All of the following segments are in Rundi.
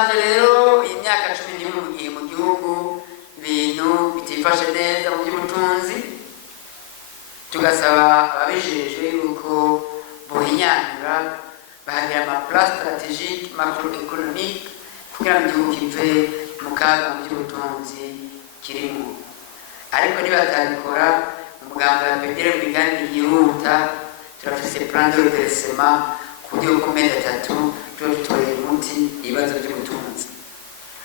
dusanze rero imyaka 11 mu gihugu ibintu bitifashe neza mu by'ubutunzi, tugasaba ababijejwe yuko bohinyanyura bahagira amaplan stratégique macroéconomique kugira ngo igihugu kive mu kaga mu by'ubutunzi kirimo. Ariko nibatabikora umugambi wa PDR mu migambi yihuta turafise plan de redressement ku buryo ku mezi 3 tutorera umuti ibibazo by'ubutunzi.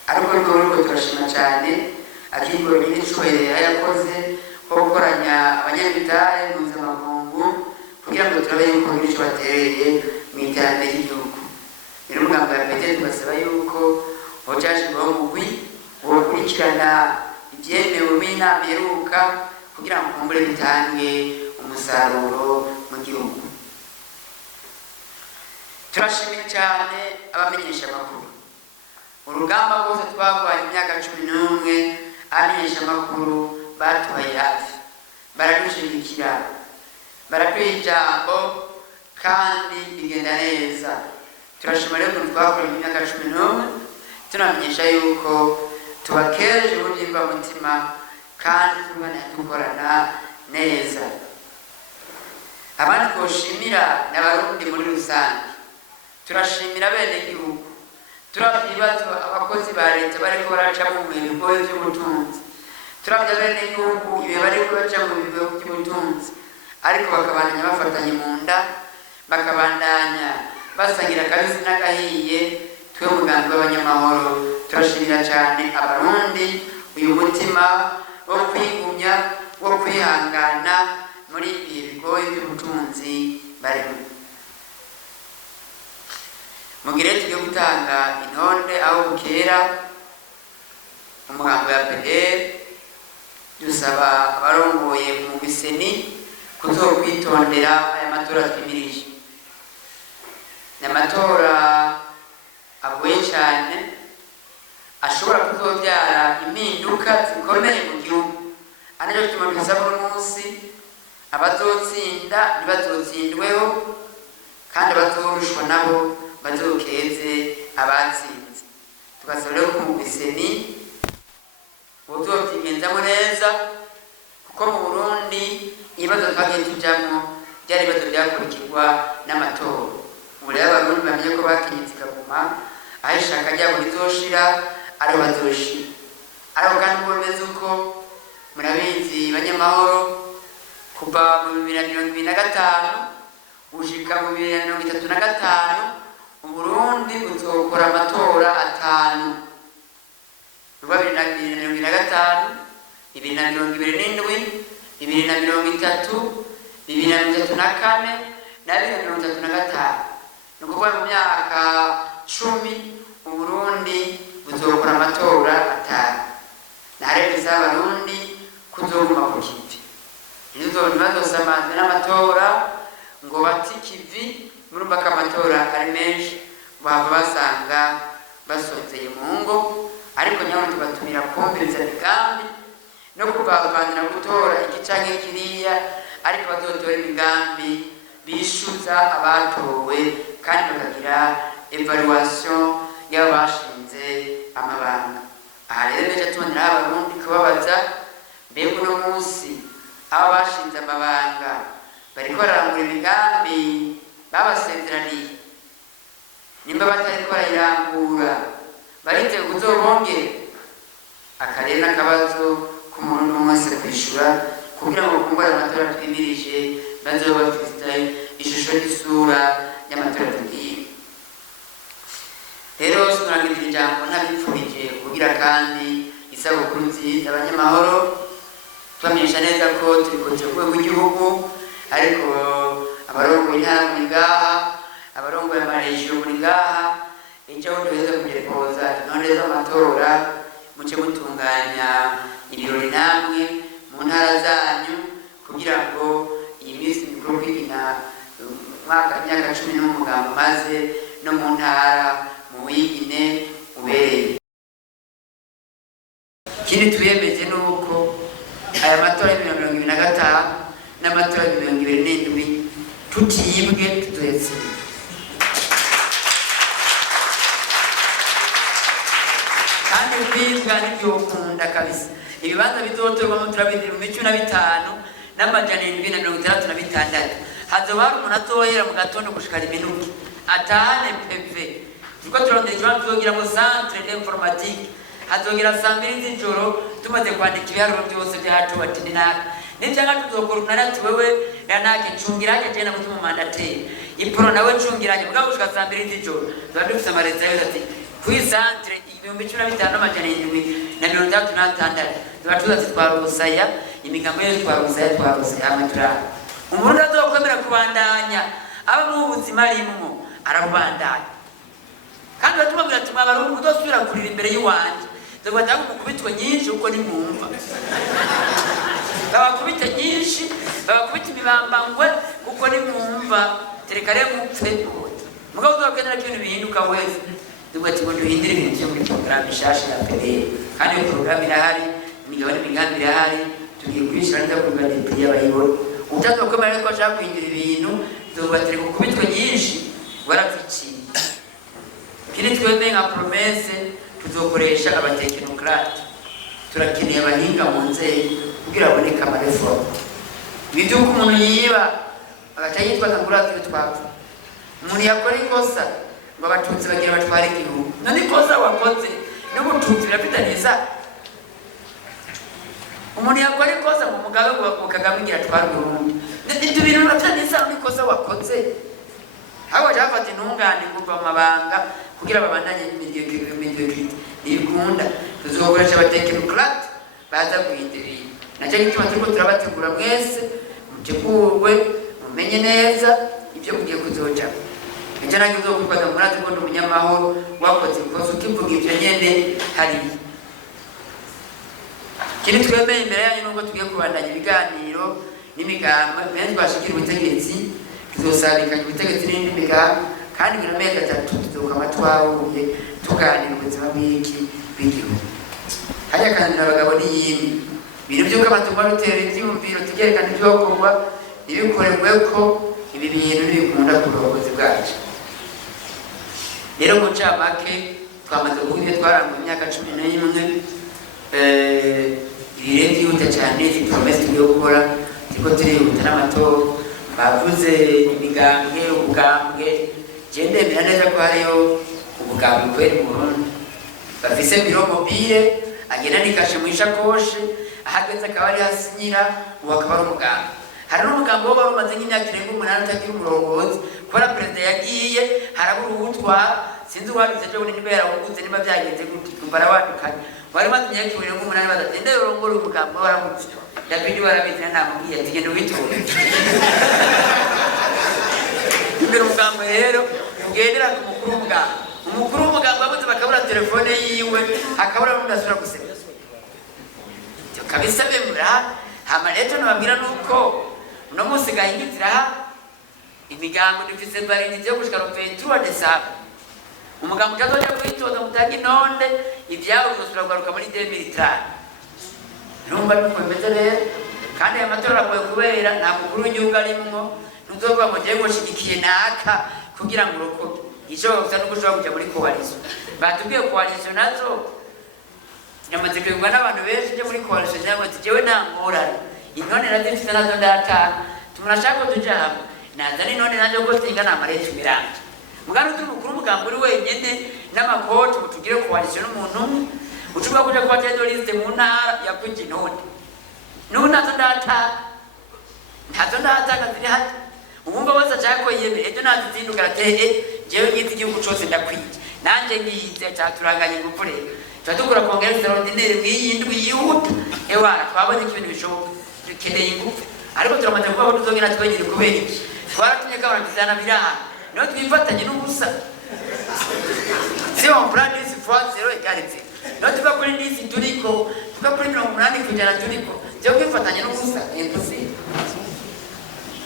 Ariko rwego turashima cyane akigoro n'icubahiro yakoze ko gukoranya abanyabitare mpuzamakungu kugira ngo turabe yuko icyo batereye mu iterambere ry'igihugu. Rero umugambi wa PDR tubasaba yuko hojashirwaho umugwi wokurikirana ibyemewe n'inama iheruka kugira ngo kumbure bitange umusaruro mu gihugu. Turashimira cyane abamenyesha amakuru, urugamba rwose twagwanye imyaka 11 abamenyesha amakuru batubaye hafi, baradushigikira, baraduha ijambo kandi bigenda neza. Turashima rero ko twakoranye imyaka 11 tunamenyesha yuko tubakeje ububyimba mutima kandi dukorana neza. Abandi twoshimira n'abarundi muri rusange, turashimira bene gihugu, turabye ibibazo abakozi ba leta bariko baraca mu bigoye by'ubutunzi, turabye bene gihugu ibe bariko baca mu bigoye by'ubutunzi, ariko bakabandanya bafatanye mu nda, bakabandanya basangira kabisi n'agahiye. Twe umugambi w'abanyamahoro turashimira cyane abarundi uyu mutima wo kwigumya, wo kwihangana muri ibihe bigoye by'ubutunzi barimo. Mugire tugiye gutanga intonde aho bukera umugambi wa PDR dusaba abarongoye mu biseni kuzokwitondera aya matora twimirije. N'amatora agoye cyane ashobora kuzobyara impinduka zikomeye mu gihugu. Anaje tuma dusaba umunsi abazotsinda ntibazotsindweho kandi abazorushwa nabo bazokeze abatsinze. Tugasaba rero ko mu biseni buzovyigendamo neza, kuko mu Burundi ibibazo twagiye tujamwo byari ibibazo byakurikirwa n'amatora. Ubu rero abarundi bamenye ko bakinyitse ikaguma aho ishaka ryabo rizoshira ariho bazoshira. Ariko kandi uko bimeze uko murabizi banyamahoro, kuva mu 2025 gushika mu 2035 Uburundi buzokora amatora 5: 2025, 2027, 2030, 2034 na 2035. Nukuvuga mu myaka 10 Uburundi buzokora amatora 5. Naremeza abarundi kuzoguma ku kivi, ntibazosamaze n'amatora ngo bati kivi. Murumva ko amatora ari menshi, baba basanga basonzeye mu ngo, ariko nyawe tubatumira kumviriza imigambi no kubavanira gutora iki canke kiriya, ariko bazotora imigambi bishuza abatowe kandi bakagira evaluation y'abashinze amabanga. Aha rero beje tumanira abarundi kubabaza mbega uno munsi aba bashinze amabanga bariko bararangura imigambi babasezeraniye, nimba batariko barayirangura barite kuzobongera. Akarere n'akabazo ku muntu n'umunsi kwishura kugira ngo kumbura amatora twimirije bazoba bafite ishusho n'isura y'amatora tugiye. Rero sinurangirira ijambo ntabipfurije kugira kandi isabukuru nziza abanyamahoro, tubamenyesha neza ko turikoze ku rwego rw'igihugu, ariko abarongoye intara muri ngaha, abarongoye amaregiyo muri ngaha, icyo duheza kudepoza intonde z'amatora, muce mutunganya ibirori namwe mu ntara zanyu kugira ngo iyi minsi mikuru kwigina imyaka 10 n'umugambi maze no mu ntara mu wigine ubereye. Ikindi twiyemeje nuko aya matora ya 2025 n'amatora ya 2027 tutibwe tuzoyatsinda. byinshi kandi byokunda kabisa. Ibibanza bizotorwamo turabidira mu 15 n'amajana 766. Hazoba hari umuntu atohera mu gatondo gushikara iminuki atahane PV. Tuko turondera ikibanza tuzogira mu centre d'informatique. Hazogira saa 2 z'ijoro tumaze kwandika ibiharuro byose byacu ati ninaka. Nijanga tuzokorana ati wewe yanake cungiranye tena mutima mandateri. Iporo nawe cungiranye mugabo gushika saa 2 z'ijoro. Twabifise amareza yo ati kuri centre 15 n'amajana 766. Tubatuza twarusaya imigambo yo twarusaya amatura. Umuntu azokwemera kubandanya aba mu buzima rimwe arabandanya. Kandi batumabwira ati abarundi udosubira kurira imbere y'uwanje. Zogwata kumukubitwa nyinshi uko ni mwumva. Babakubita nyinshi, babakubita imibambangwe uko ni mwumva. Terekare mupfe. Mugabo uzokenera kintu bihinduka wese. Zogwati ngo duhindire ibintu byo muri programme ishasha ya PDR. Kandi programme irahari, imigabane migambi irahari, tugiye kwishira neza ku bandi y'abayibona. Utazokomera ko ashaka kuhindura ibintu, zogwatire gukubitwa nyinshi warapfici. Kini twemeye nka promesse tuzokoresha abatekinokrate. Turakeneye abahinga mu nzego kugira aboneka amareforme. Ibyo umuntu yiba agacayitwa kangurati twapfa. Umuntu yakora ikosa ngo abatutsi bagira batware igihugu. None ikosa wakoze n'ubututsi birafitaniza. Umuntu yakora ikosa mu mugabe wa Kagame ngira tware Burundi. Ibyo bintu birafitaniza n'ikosa wakoze. Abo jafata intungane kuva mabanga kugira babandanye imidiyokirite ibikunda tuzokoresha abatekinokrate baza guhindura. Nacyo gituma turiko turabategura mwese mutegurwe mumenye neza ibyo kugiye kuzoja. Icyo nacyo uzokwibaza murazi ko umunyamahoro wakoze ikosa ukivuga ibyo nyene hari. Kiri twemeye imbere yanyu nubwo tugiye kubandanya ibiganiro n'imigambi benshi bashikira ubutegetsi tuzosabikanya ubutegetsi n'indi migambi kandi biromeye gatatu tuzokama twahuye tuganira ubuzima bw'igihugu. Hariya kandi n'abagabo n'iyindi ibintu by'uko abatuma bitera ibyumviro tugerekana ibyokorwa ibikorerwe ko ibi bintu bikunda ku buyobozi bwacu. Rero mu ncamake twamaze kuvuga ibyo twaranguye imyaka 11 ibire byihuta cyane promesse tugiye gukora turiko turihuta n'amatora bavuze imigambwe ubugambwe ndemera neza ko hariyo ubugambwe kweri mu Burundi bafise biro mobile agenda nikashe mu ishakoshi ahageze akaba ari hasinyira ubakaba ari umugambwe. Hari n'umugambwe wo barumaze nk'imyaka 8 utagira umurongozi kubera perezida yagiye harabura uwutwara sinzi uwabize cyo niba yarawuguze niba byagenze gute kumbara wadukanye bari maze imyaka 8 badatende urongora umugambwe waramutse David warabize namubwiye ati genda witonde. Imbere umugambwe rero ugendera ku mukuru w'umugambwe. Umukuru w'umugambwe abuze bakabura telefone yiwe akabura n'udasura gusema. Kabisa bemura hama leta nababwira nuko no munsi gahingizira imigambo dufise bari ngiye gushika 23 December. Umugambo utazoja kwitoza mutagi nonde ibyawo bizosura kugaruka muri 2030. Numva nuko bimeze rero kandi amatora akoye kubera nta mukuru w'igihugu arimwo ntuzovuga ngo ngiye gushigikiye naka kugira ngo urokoke. Icyo gusa no gushobora kujya muri coalition. Batubwiye coalition nazo nyamaze kwigwa n'abantu benshi je muri coalition cyangwa tijewe nta ngorane. Inone nazifite nazo ndatana. Tumunashaka tujya hamwe. Nazani none naje ko tingana amarecho miranje. Mugano turi mukuru mugambo uri wenyene n'amakoti mutugire coalition n'umuntu ucuba kuja kwa tendo liste mu ntara ya kwinji none. Nuna ndata. Ntazo ndata kaziri hati. Umumba wose cyako yemere ejo nazizinduka tehe jewe ngize igihugu cyose ndakwije. Nanje ngize cyaturanganye gukore. Tadukura kongereza ordinaire mwiyindwi yihuta. Ewa twabonye ikintu bishoboka. Dukeneye ingufu. Ariko turamaze kuba tuzongera twegere kubera iki. Twaratumye ka barantizana biraha. No twifatanye n'ubusa. Si on prend 10 fois 0 égale 0. No tukakuri ndisi turiko, tukakuri 80 kujana turiko. Je kwifatanya n'ubusa impossible.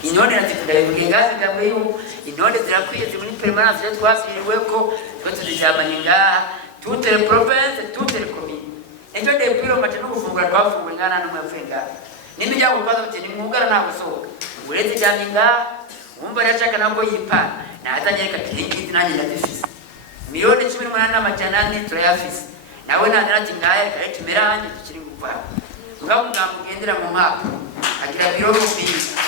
Inone natikudai kugengazi gamwe yu inone zirakwiye zimuri permanence yo twasiriwe ko tuzijamanye ngaha toutes les provinces toutes les communes. Ejo de piro mate no gufungura twafungura ngana n'umwe mfenga. Nimijya gukaza bite nimugara nta gusohoka. Uretse jamye ngaha umva yashaka nako yipa nazanye ka kiringi nanye ndafise. Milioni 18 n'amajana 4 turayafise. nawe ntangira ati ngaya kare tumeranye tukiri nguva ngaho umugambi ugendera mu mpapuro agira biro mu bwiza